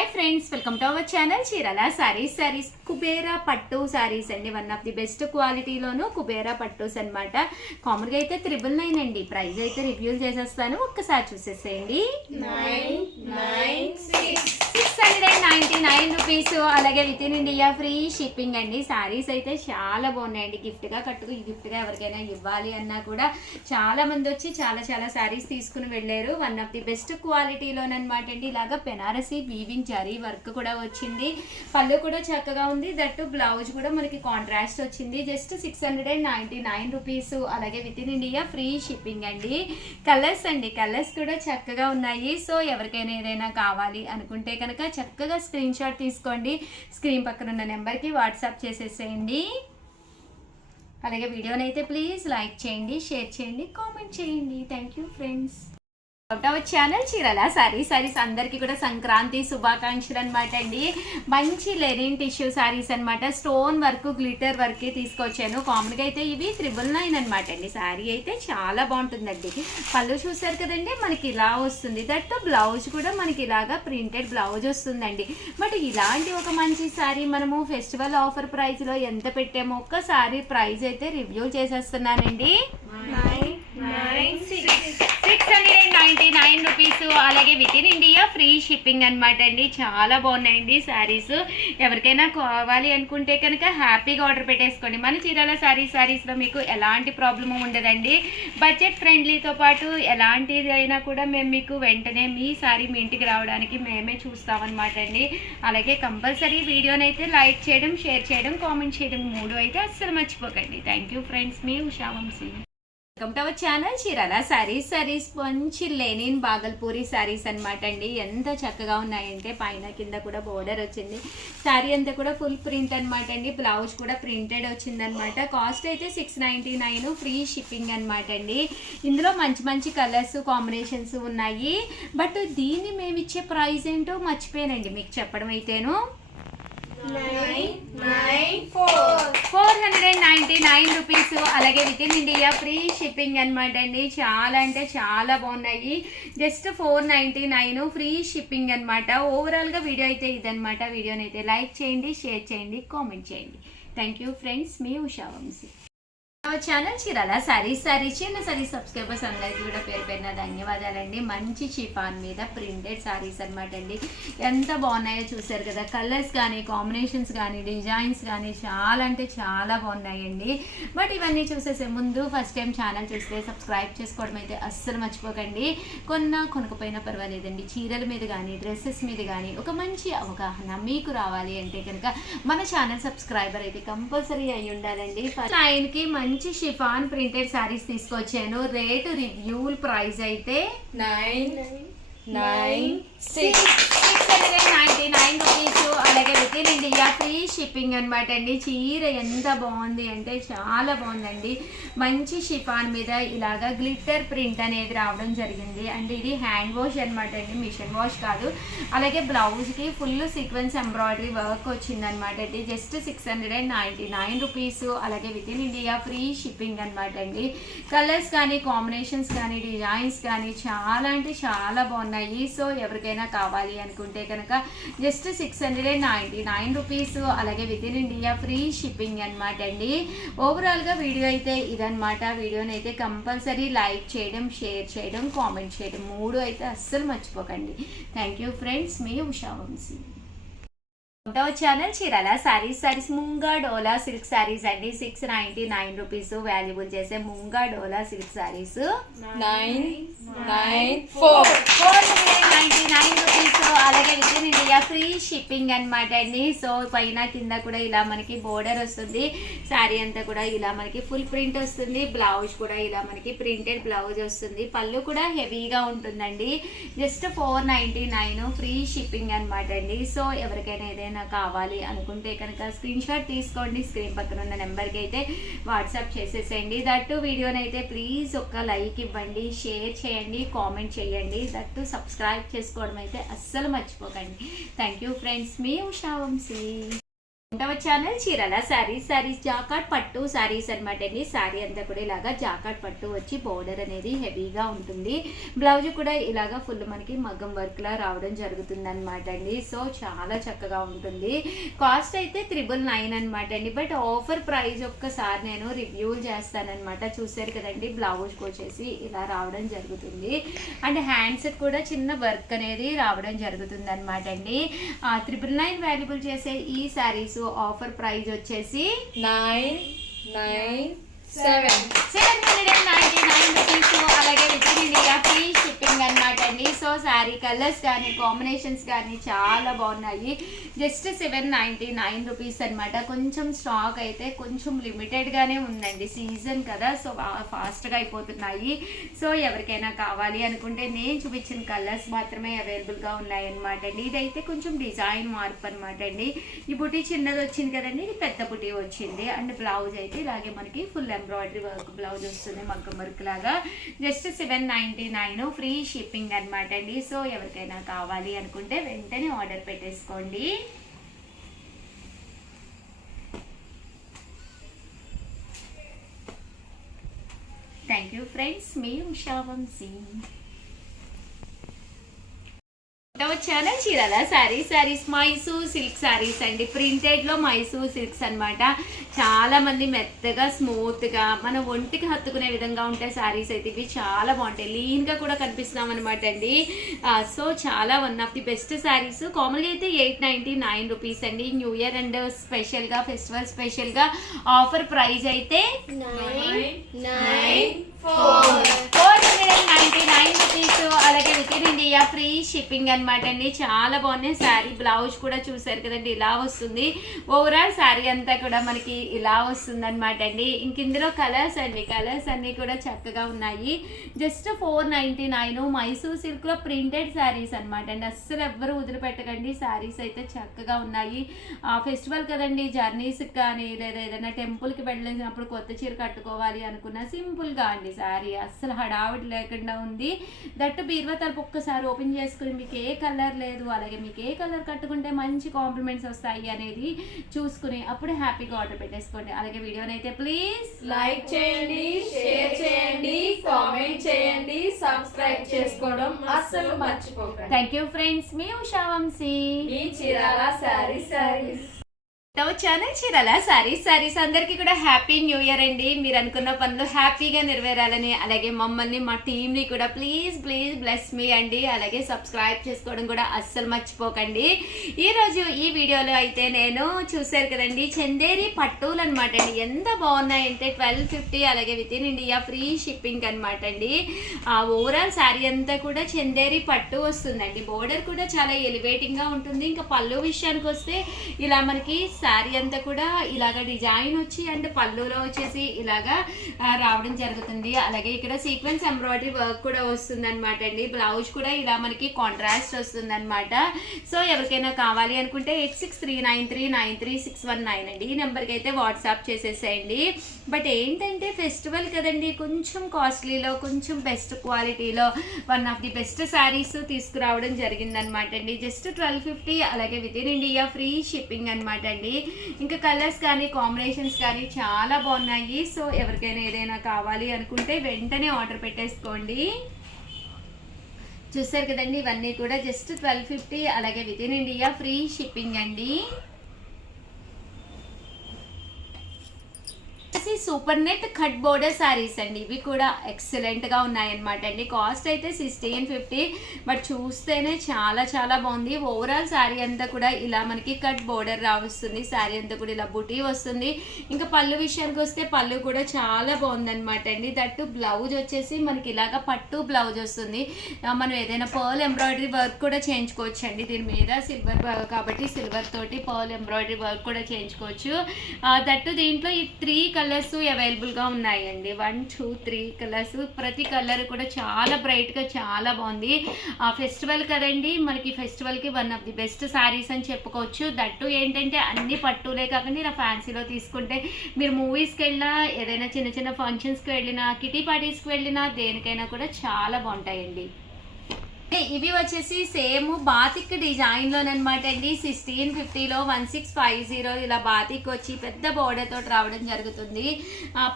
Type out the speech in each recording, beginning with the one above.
Hi friends, welcome to our channel Chirala saris Kubera పట్టు సారీస్ అండి. One of the best క్వాలిటీలోను కుబేరా పట్టుస్ అనమాట. కామన్గా అయితే 999 అండి. ప్రైస్ అయితే రివ్యూలు చేసేస్తాను, ఒక్కసారి చూసేసేయండి. 699 రూపీస్. అలాగే within India free shipping అండి. సారీస్ అయితే చాలా బాగున్నాయండి. గిఫ్ట్గా గిఫ్ట్గా ఎవరికైనా ఇవ్వాలి అన్నా కూడా చాలా మంది వచ్చి చాలా సారీస్ తీసుకుని వెళ్ళారు. వన్ ఆఫ్ ది బెస్ట్ క్వాలిటీలోనమాట అండి. ఇలాగా బెనారసీ వీవింగ్ జరీ వర్క్ కూడా వచ్చింది. పళ్ళు కూడా చక్కగా ఉంది. దట్టు బ్లౌజ్ కూడా మనకి కాంట్రాస్ట్ వచ్చింది. Just 699 rupees. అలాగే within India free shipping అండి. కలర్స్ అండి, కలర్స్ కూడా చక్కగా ఉన్నాయి. సో ఎవరికైనా ఏదైనా కావాలి అనుకుంటే కనుక చక్కగా స్క్రీన్ షాట్ తీసుకోండి. స్క్రీన్ పక్కన ఉన్న నెంబర్కి వాట్సాప్ చేసేసేయండి. అలాగే వీడియోని అయితే ప్లీజ్ లైక్ చేయండి, షేర్ చేయండి, కామెంట్ చేయండి. Thank you friends. Hour channel Chirala saris అందరికీ కూడా సంక్రాంతి శుభాకాంక్షలు అనమాట అండి. మంచి లెనిన్ టిష్యూ సారీస్ అనమాట. స్టోన్ వర్క్, గ్లిటర్ వర్క్ తీసుకొచ్చాను. కామన్గా అయితే ఇవి 999 అనమాట అండి. సారీ అయితే చాలా బాగుంటుందండి. పళ్ళు చూసారు కదండి, మనకి ఇలా వస్తుంది. దట్ బ్లౌజ్ కూడా మనకి ఇలాగా ప్రింటెడ్ బ్లౌజ్ వస్తుందండి. బట్ ఇలాంటి ఒక మంచి సారీ మనము ఫెస్టివల్ ఆఫర్ ప్రైస్లో ఎంత పెట్టామో ఒక్కసారి ప్రైస్ అయితే రివ్యూ చేసేస్తున్నానండి. 699 రూపీస్. అలాగే within India free shipping అనమాట అండి. చాలా బాగున్నాయండి శారీస్. ఎవరికైనా కావాలి అనుకుంటే కనుక హ్యాపీగా ఆర్డర్ పెట్టేసుకోండి. మన చీరాల సారీస్లో మీకు ఎలాంటి ప్రాబ్లము ఉండదండి. బడ్జెట్ ఫ్రెండ్లీతో పాటు ఎలాంటిది అయినా కూడా మేము మీకు వెంటనే మీ సారీ మీ ఇంటికి రావడానికి మేమే చూస్తామన్నమాట అండి. అలాగే కంపల్సరీ వీడియోనైతే లైక్ చేయడం, షేర్ చేయడం, కామెంట్ చేయడం 3 అయితే అస్సలు మర్చిపోకండి. Thank you friends. మీ Usha Vamshi. Welcome to our channel Chirala sarees మంచి లెనిన్ బాగల్పూరి సారీస్ అనమాట అండి. ఎంత చక్కగా ఉన్నాయంటే పైన కింద కూడా బోర్డర్ వచ్చింది. సారీ అంతా కూడా ఫుల్ ప్రింట్ అనమాట అండి. బ్లౌజ్ కూడా ప్రింటెడ్ వచ్చిందనమాట. కాస్ట్ అయితే 699 ఫ్రీ షిప్పింగ్ అనమాట అండి. ఇందులో మంచి కలర్స్ కాంబినేషన్స్ ఉన్నాయి. బట్ దీన్ని మేము ఇచ్చే ప్రైస్ ఏంటో మర్చిపోయానండి మీకు చెప్పడం అయితేను. 499 రూపీస్. అలాగే within India free shipping అనమాట అండి. చాలా అంటే చాలా బాగున్నాయి. జస్ట్ 499 ఫ్రీ షిప్పింగ్ అనమాట. ఓవరాల్గా వీడియో అయితే ఇదనమాట. వీడియోని అయితే లైక్ చేయండి, షేర్ చేయండి, కామెంట్ చేయండి. Thank you friends. మీ ఉషా వంశీ. ఛానల్ చీరాల సారీస్ చిన్న సారీస్ సబ్స్క్రైబర్స్ అందరికీ కూడా పేరు పేరున ధన్యవాదాలండి. మంచి షిఫాన్ మీద ప్రింటెడ్ సారీస్ అనమాట అండి. ఎంత బాగున్నాయో చూసారు కదా. కలర్స్ కానీ, కాంబినేషన్స్ కానీ, డిజైన్స్ కానీ చాలా అంటే చాలా బాగున్నాయండి. బట్ ఇవన్నీ చూసేసే ముందు ఫస్ట్ టైం ఛానల్ చూస్తే సబ్స్క్రైబ్ చేసుకోవడం అయితే అస్సలు మర్చిపోకండి. కొనకపోయినా పర్వాలేదండి. చీరల మీద కానీ, డ్రెస్సెస్ మీద కానీ ఒక మంచి అవగాహన మీకు రావాలి అంటే కనుక మన ఛానల్ సబ్స్క్రైబర్ అయితే కంపల్సరీ అయి ఉండాలండి. ఆయనకి మంచి షిఫాన్ ప్రింటెడ్ సారీస్ తీసుకొచ్చాను. రేటు రివ్యూల్ ప్రైస్ అయితే 699 రూపీస్. అలాగే within India free shipping అనమాట అండి. చీర ఎంత బాగుంది అంటే చాలా బాగుందండి. మంచి షిఫాన్ మీద ఇలాగా గ్లిటర్ ప్రింట్ అనేది రావడం జరిగింది. అండ్ ఇది హ్యాండ్ వాష్ అనమాట అండి, మిషన్ వాష్ కాదు. అలాగే బ్లౌజ్కి ఫుల్ సీక్వెన్స్ ఎంబ్రాయిడరీ వర్క్ వచ్చిందనమాట అండి. Just 699 rupees. అలాగే within India free shipping అనమాట అండి. కలర్స్ కానీ, కాంబినేషన్స్ కానీ, డిజైన్స్ కానీ చాలా అంటే చాలా బాగున్నాయి. సో ఎవరికైనా కావాలి అనుకుంటే కనుక జస్ట్ 699 రూపీస్. అలాగే within India free shipping అనమాట అండి. ఓవరాల్గా వీడియో అయితే ఇదనమాట. వీడియోని అయితే కంపల్సరీ లైక్ చేయడం, షేర్ చేయడం, కామెంట్ చేయడం 3 అయితే అస్సలు మర్చిపోకండి. Thank you friends. మీ ఉషా వంశీ. ఛానల్ చీరాల సారీస్ ముంగా డోలా సిల్క్ సారీస్ అండి. 699 రూపీస్ వాల్యుబుల్ చేసే ముంగా డోలా సిల్క్ సారీస్ 499 రూపీస్. అలాగే within India free shipping అనమాట అండి. సో పైన కింద కూడా ఇలా మనకి బోర్డర్ వస్తుంది. శారీ అంతా కూడా ఇలా మనకి ఫుల్ ప్రింట్ వస్తుంది. బ్లౌజ్ కూడా ఇలా మనకి ప్రింటెడ్ బ్లౌజ్ వస్తుంది. పళ్ళు కూడా హెవీగా ఉంటుందండి. జస్ట్ 499 ఫ్రీ షిప్పింగ్ అనమాట అండి. సో ఎవరికైనా ఏదైనా కావాలి అనుకుంటే కనుక స్క్రీన్ షాట్ తీసుకోండి. స్క్రీన్ పక్కన ఉన్న నెంబర్కి అయితే వాట్సాప్ చేసేసేయండి. దట్టు వీడియోని అయితే ప్లీజ్ ఒక్క లైక్ ఇవ్వండి, షేర్ చేయండి, కామెంట్ చేయండి. దట్టు సబ్స్క్రైబ్ చేసుకోవడం అయితే అస్సలు మర్చిపోకండి. Thank you friends. మీ ఉషా వంశీ. రెండవ ఛానల్ చీరల సారీస్ జాకాట్ పట్టు సారీస్ అనమాట అండి. సారీ అంతా కూడా ఇలాగా జాకాట్ పట్టు వచ్చి బోర్డర్ అనేది హెవీగా ఉంటుంది. బ్లౌజ్ కూడా ఇలాగా ఫుల్ మనకి మగ్గం వర్క్ లా రావడం జరుగుతుంది అనమాట అండి. సో చాలా చక్కగా ఉంటుంది. కాస్ట్ అయితే 999 అనమాట అండి. బట్ ఆఫర్ ప్రైస్ ఒక్కసారి నేను రివ్యూలు చేస్తానమాట. చూసారు కదండి, బ్లౌజ్కి వచ్చేసి ఇలా రావడం జరుగుతుంది. అండ్ హ్యాండ్స్ కూడా చిన్న వర్క్ అనేది రావడం జరుగుతుంది అనమాట అండి. 999 వాల్యుబుల్ చేసే ఈ సారీస్ ఆఫర్ ప్రైస్ వచ్చేసి 799 రూపీస్. అలాగే within India free shipping అనమాట అండి. సో శారీ కలర్స్ కానీ కాంబినేషన్స్ కానీ చాలా బాగున్నాయి. జస్ట్ 799 రూపీస్ అనమాట. కొంచెం స్టాక్ అయితే కొంచెం లిమిటెడ్గానే ఉందండి, సీజన్ కదా, సో ఫాస్ట్గా అయిపోతున్నాయి. సో ఎవరికైనా కావాలి అనుకుంటే నేను చూపించిన కలర్స్ మాత్రమే అవైలబుల్గా ఉన్నాయన్నమాట అండి. ఇదైతే కొంచెం డిజైన్ మార్పు అనమాట అండి. ఈ బుటీ చిన్నది వచ్చింది కదండి, ఇది పెద్ద బుటీ వచ్చింది. అండ్ బ్లౌజ్ అయితే ఇలాగే మనకి ఫుల్ ఎంబ్రాయిడరీ వర్క్ బ్లౌజ్ వస్తుంది, మగ్గం వర్క్ లాగా. జస్ట్ 799 ఫ్రీ షిప్పింగ్ అనమాట అండి. సో ఎవరికైనా కావాలి అనుకుంటే వెంటనే ఆర్డర్ పెట్టేసుకోండి. థ్యాంక్ యూ ఫ్రెండ్స్, మీ Usha Vamsi. Channel Chirala sarees Mysore silk sarees అండి. ప్రింటెడ్ లో మైసూర్ సిల్క్స్ అనమాట. చాలా మంది మెత్తగా స్మూత్ గా మన ఒంటికి హత్తుకునే విధంగా ఉంటాయి సారీస్ అయితే. ఇవి చాలా బాగుంటాయి, లీన్ గా కూడా కనిపిస్తున్నాం అనమాట అండి. సో చాలా one of the best saris. కామన్గా అయితే 899 రూపీస్ అండి. న్యూ ఇయర్ అండ్ స్పెషల్ గా, ఫెస్టివల్ స్పెషల్ గా ఆఫర్ ప్రైస్ అయితే 499 రూపీస్. అలాగే within India free shipping అనమాట అండి. చాలా బాగున్నాయి. శారీ బ్లౌజ్ కూడా చూసారు కదండి, ఇలా వస్తుంది. ఓవరాల్ శారీ అంతా కూడా మనకి ఇలా వస్తుంది అనమాట అండి. ఇంక ఇందులో కలర్స్ అండి, కలర్స్ అన్ని కూడా చక్కగా ఉన్నాయి. జస్ట్ 499 మైసూర్ సిల్క్ లో ప్రింటెడ్ శారీస్ అనమాట అండి. అస్సలు ఎవ్వరు వదిలిపెట్టకండి, శారీస్ అయితే చక్కగా ఉన్నాయి. ఫెస్టివల్ కదండి, జర్నీస్ కానీ లేదా ఏదైనా టెంపుల్కి వెళ్ళినప్పుడు కొత్త చీర కట్టుకోవాలి అనుకున్న సింపుల్ గా అండి శారీ. అస్సలు హడావిడి లేకుండా ఉంది. దట్టు బీరువా తలుపు ఒక్కసారి ఓపెన్ చేసుకుని మీకు ఏ కలర్ లేదు, అలాగే మీకు ఏ కలర్ కట్టుకుంటే మంచి కాంప్లిమెంట్స్ వస్తాయి అనేది చూసుకుని అప్పుడు హ్యాపీగా ఆర్డర్ పెట్టేసుకోండి. అలాగే వీడియోని అయితే ప్లీజ్ లైక్ చేయండి, షేర్ చేయండి, కామెంట్ చేయండి, సబ్స్క్రైబ్ చేసుకోవడం అస్సలు మర్చిపోకండి. థ్యాంక్ యూ ఫ్రెండ్స్, మీ ఉషా వంశీ. మీ Chirala sarees channel Chirala sarees అందరికీ కూడా హ్యాపీ న్యూ ఇయర్ అండి. మీరు అనుకున్న పనులు హ్యాపీగా నెరవేరాలని, అలాగే మమ్మల్ని మా టీంని కూడా ప్లీజ్ బ్లెస్ మీ అండి. అలాగే సబ్స్క్రైబ్ చేసుకోవడం కూడా అస్సలు మర్చిపోకండి. ఈరోజు ఈ వీడియోలో అయితే నేను చూసారు కదండి, చందేరి పట్టులు అనమాట అండి. ఎంత బాగున్నాయంటే 1250, అలాగే within India free shipping అనమాట అండి. ఓవరాల్ శారీ అంతా కూడా చందేరి పట్టు వస్తుందండి. బోర్డర్ కూడా చాలా ఎలివేటింగ్ గా ఉంటుంది. ఇంకా పళ్ళు విషయానికి వస్తే ఇలా మనకి శారీ అంతా కూడా ఇలాగా డిజైన్ వచ్చి అండ్ పళ్ళులో వచ్చేసి ఇలాగా రావడం జరుగుతుంది. అలాగే ఇక్కడ సీక్వెన్స్ ఎంబ్రాయిడరీ వర్క్ కూడా వస్తుంది అనమాట అండి. బ్లౌజ్ కూడా ఇలా మనకి కాంట్రాస్ట్ వస్తుంది అనమాట. సో ఎవరికైనా కావాలి అనుకుంటే 8639393619 అండి. ఈ నెంబర్కి అయితే వాట్సాప్ చేసేసేయండి. బట్ ఏంటంటే ఫెస్టివల్ కదండి, కొంచెం కాస్ట్లీలో, కొంచెం బెస్ట్ క్వాలిటీలో one of the best saris తీసుకురావడం జరిగిందనమాట అండి. జస్ట్ 1250, అలాగే within India free shipping అనమాట అండి. ఇంకా కలర్స్ కానీ కాంబినేషన్స్ కానీ చాలా బాగున్నాయి. సో ఎవరికైనా ఏదైనా కావాలి అనుకుంటే వెంటనే ఆర్డర్ పెట్టేసుకోండి. చూసారు కదండి, ఇవన్నీ కూడా జస్ట్ 1250, అలాగే within India free shipping అండి. Super net cut border saris అండి. ఇవి కూడా ఎక్సలెంట్ గా ఉన్నాయన్నమాట అండి. కాస్ట్ అయితే 1650, బట్ చూస్తేనే చాలా చాలా బాగుంది. ఓవరాల్ శారీ అంతా కూడా ఇలా మనకి కట్ బోర్డర్ రావస్తుంది. శారీ అంతా కూడా ఇలా బుటీ వస్తుంది. ఇంకా పళ్ళు విషయానికి వస్తే పళ్ళు కూడా చాలా బాగుంది అనమాట అండి. దట్టు బ్లౌజ్ వచ్చేసి మనకి ఇలాగా పట్టు బ్లౌజ్ వస్తుంది. మనం ఏదైనా పర్ల్ ఎంబ్రాయిడరీ వర్క్ కూడా చేయించుకోవచ్చు అండి. దీని మీద సిల్వర్ కాబట్టి సిల్వర్ తోటి పర్ల్ ఎంబ్రాయిడరీ వర్క్ కూడా చేయించుకోవచ్చు. దట్టు దీంట్లో ఈ 3 కలర్స్ అవైలబుల్ గా ఉన్నాయండి. 1, 2, 3 కలర్స్. ప్రతి కలర్ కూడా చాలా బ్రైట్ గా చాలా బాగుంది. ఫెస్టివల్ కదండి, మనకి ఫెస్టివల్ కి one of the best saris అని చెప్పుకోవచ్చు. దట్టు ఏంటంటే అన్ని పట్టులే కాకుండా ఇలా ఫ్యాన్సీలో తీసుకుంటే మీరు మూవీస్కి వెళ్ళినా, ఏదైనా చిన్న చిన్న ఫంక్షన్స్కి వెళ్ళినా, కిటీ పార్టీస్కి వెళ్ళినా, దేనికైనా కూడా చాలా బాగుంటాయండి. ఇవి వచ్చేసి సేమ్ బాతిక్ డిజైన్ లోనమాట అండి. 1650లో 1650 ఇలా బాతిక్ వచ్చి పెద్ద బోర్డర్ తోటి రావడం జరుగుతుంది.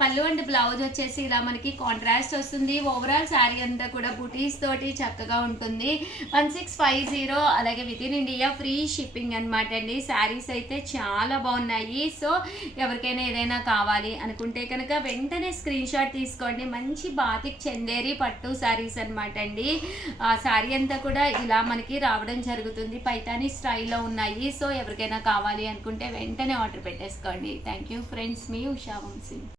పళ్ళు అండ్ బ్లౌజ్ వచ్చేసి ఇలా మనకి కాంట్రాస్ట్ వస్తుంది. ఓవరాల్ శారీ అంతా కూడా బుటీస్ తోటి చక్కగా ఉంటుంది. 1650 అలాగే within India free shipping అనమాట అండి. శారీస్ అయితే చాలా బాగున్నాయి. సో ఎవరికైనా ఏదైనా కావాలి అనుకుంటే కనుక వెంటనే స్క్రీన్ షాట్ తీసుకోండి. మంచి బాతిక్ చందేరి పట్టు శారీస్ అనమాట అండి. శారీ అంతా కూడా ఇలా మనకి రావడం జరుగుతుంది. పైతానీ స్టైల్లో ఉన్నాయి. సో ఎవరికైనా కావాలి అనుకుంటే వెంటనే ఆర్డర్ పెట్టేసుకోండి. థ్యాంక్ యూ ఫ్రెండ్స్, మీ ఉషా వంశీ.